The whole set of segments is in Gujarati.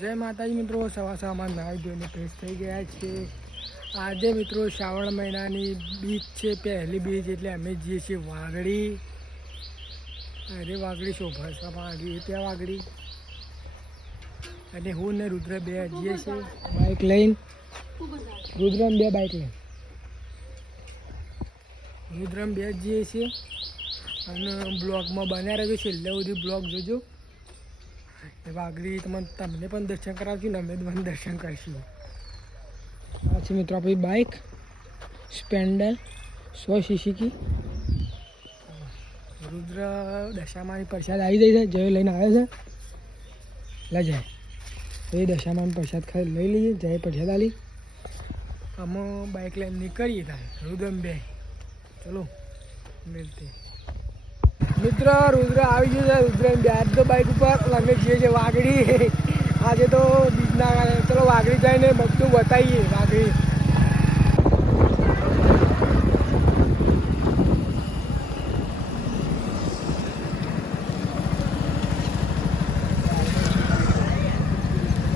જય માતાજી મિત્રો, સવા સવારમાં નાહી ધોઈને ફ્રેશ થઈ ગયા છે. આજે મિત્રો શ્રાવણ મહિનાની બીજ છે, પહેલી બીજ, એટલે અમે જઈએ છીએ વાગડી. અરે વાગડી શોભાસમાં આવી ત્યાં વાગડી, અને હું ને રુદ્ર બે જઈએ છીએ બાઇક લઈને. રુદ્રમ બે બાઇક લઈને બે જઈએ છીએ. અને બ્લોગમાં બન્યા રહેજો, છેલ્લે સુધી બ્લોગ જોજો. વાગડી તમને પણ દર્શન કરાવશું ને અમે તમને દર્શન કરીશું. આ છે મિત્રો આપણી બાઇક સ્પેન્ડર 100cc કી. રુદ્ર દશામાની પ્રસાદ આવી જાય છે, જય લઈને આવે છે. લઈ જાય એ દશામાનો પ્રસાદ લઈ લઈએ. જય પ્રસાદ આલી અમે બાઇક લઈને નીકળીએ. થાય રુદ્રમ બે ચલો મિલતે. મિત્ર રુદ્ર આવી ગયું છે. રુદ્ર બે તો બાઇક ઉપર અમે જઈએ છીએ વાગડી. આજે તો બીજના ચલો વાગડી જઈને બધું બતાવીએ. વાગડી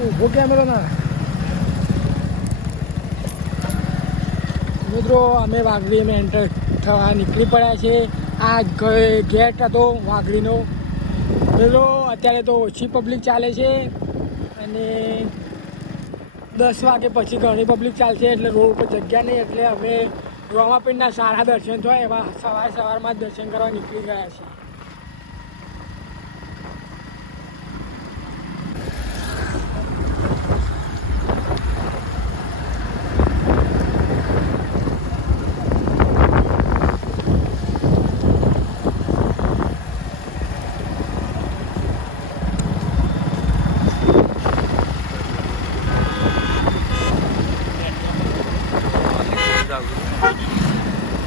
ઊભો કેમેરો ના. મિત્રો અમે વાગડી અમે એન્ટર થવા નીકળી પડ્યા છે. આ ગેટ હતો વાગડીનો. મિત્રો અત્યારે તો ઓછી પબ્લિક ચાલે છે, અને 10 વાગે પછી ઘણી પબ્લિક ચાલશે, એટલે રોડ ઉપર જગ્યા નહીં. એટલે અમે રોમાપીરના સારા દર્શન થાય એવા સવારમાં જ દર્શન કરવા નીકળી ગયા છીએ.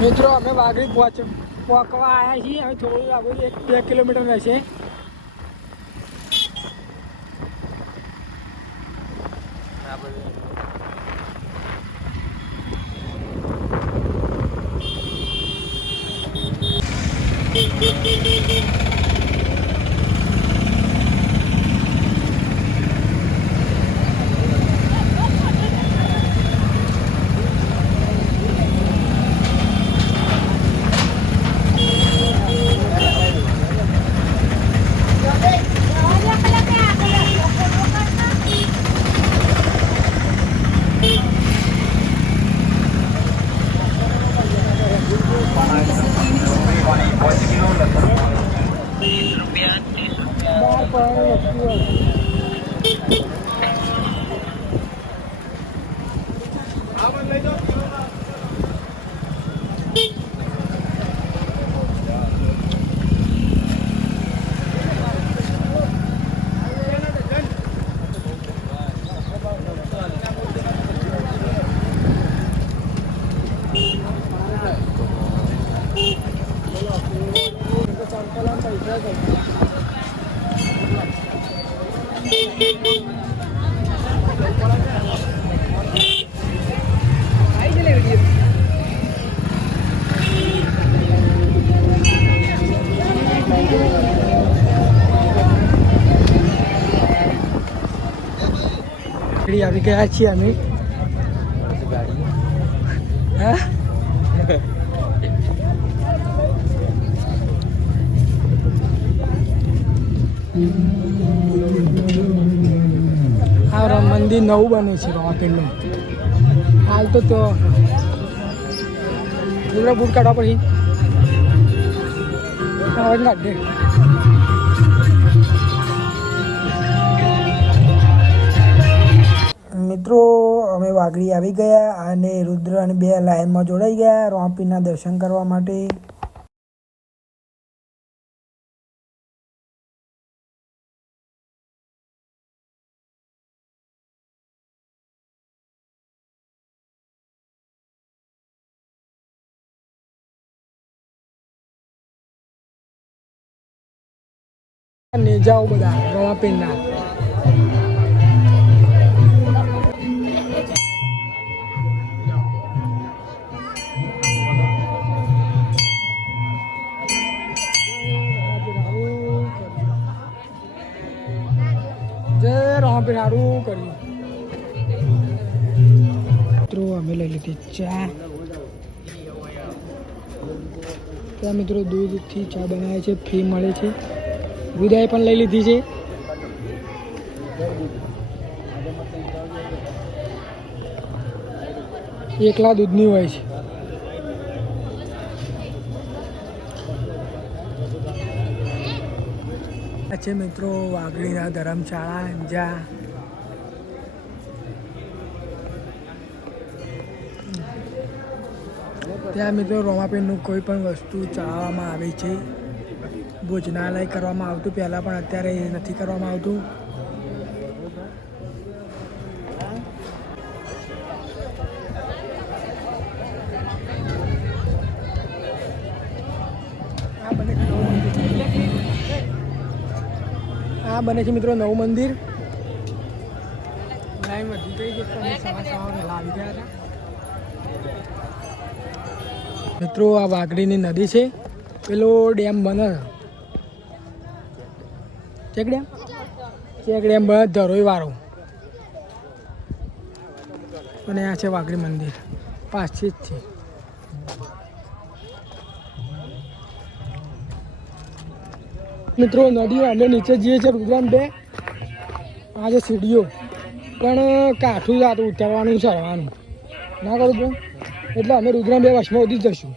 મિત્રો અમે વાગડી પહોંચવા આવ્યા છીએ. હવે થોડું આગળ 1-2 કિલોમીટર રહેશે. આવી ગયા છીએ અમે. હા આ રામ મંદિર નવું બન્યું છે રોમાપીરનું. હાલ તો પૂરા બૂટ કાઢવા પછી અવાજ કાઢ દે. મિત્રો અમે વાગડી આવી ગયા, અને રુદ્ર અને બે લાઈનમાં જોડાઈ ગયા રોમાપીરના દર્શન કરવા માટે. જાઓ બધા રોમાપીરના. જય રોમાપીર. શું કર્યું મિત્રો, અમે લઈ લીધી ચા. ત્યાં મિત્રો દૂધથી ચા બનાવે છે, ફ્રી મળે છે. દૂધાઈ પણ લઈ લીધી છે. એકલા દૂધની હોય છે. આ છે મિત્રો વાઘડીના ધર્મશાળા જ્યાં ત્યાં મિત્રો રોમાપીરનું કોઈ પણ વસ્તુ ચડાવવામાં આવે છે. ભોજનાલય કરવામાં આવતું પહેલાં, પણ અત્યારે નથી કરવામાં આવતું. આ બને છે મિત્રો નવું મંદિર. લાઈન વધી ગઈ છે, સવાર વહેલા આવી ગયા હતા. મિત્રો આ વાઘડીની નદી છે. પેલો ડેમ બને ચેક ડેમ બને ધરોઈ વાળો. અને આ છે વાઘડી મંદિર, પાછી જ છે. મિત્રો નદીઓ અમે નીચે જઈએ છીએ રુદ્રામ બે. આજે સીડીઓ પણ કાઠું જાતું ઉતરવાનું ચડવાનું ના કરું તો, એટલે અમે રુદ્રામ બે વર્ષમાં ઉધી જ જઈશું.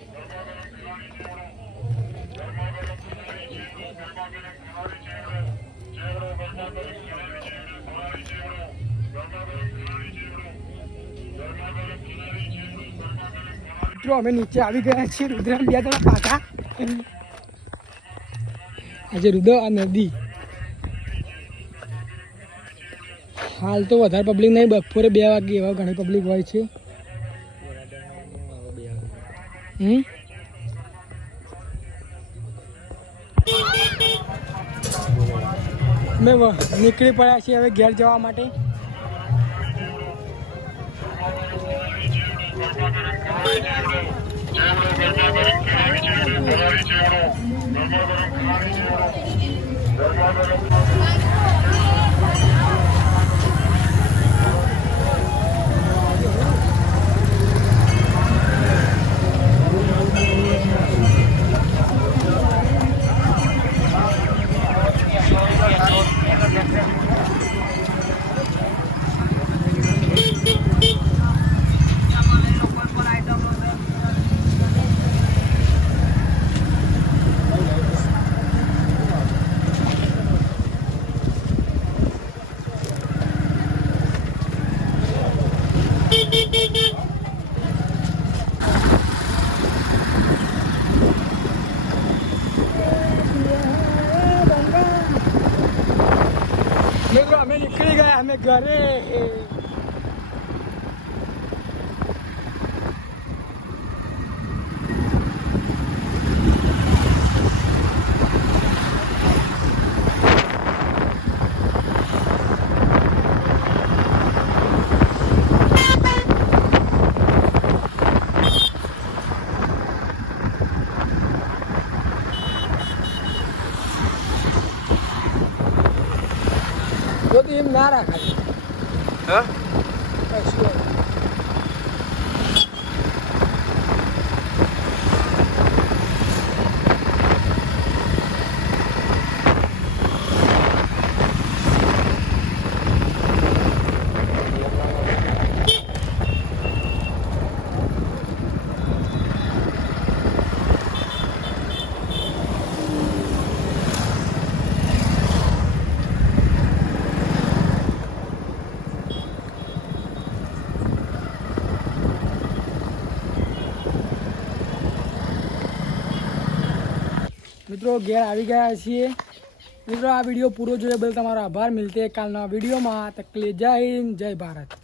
મિત્રો અમે નીચે આવી ગયા છીએ રુદ્રામ બે જણા પાછા. આજે રુદ્ર આ નદી હાલ તો વધારે પબ્લિક નહીં, બપોરે 2 વાગે એવા ઘણી પબ્લિક હોય છે. અમે નીકળી પડ્યા છીએ હવે ઘેર જવા માટે. મિત્રો અમે નીકળી ગયા, અમે ઘરે. તો એમ ના રાખાય. હા મિત્રો ઘેર આવી ગયા છીએ. મિત્રો આ વિડીયો પૂરો જોયા બદલ તમારો આભાર. મિલતે કાલના વિડીયોમાં. તકલે જય હિન્દ, જય ભારત.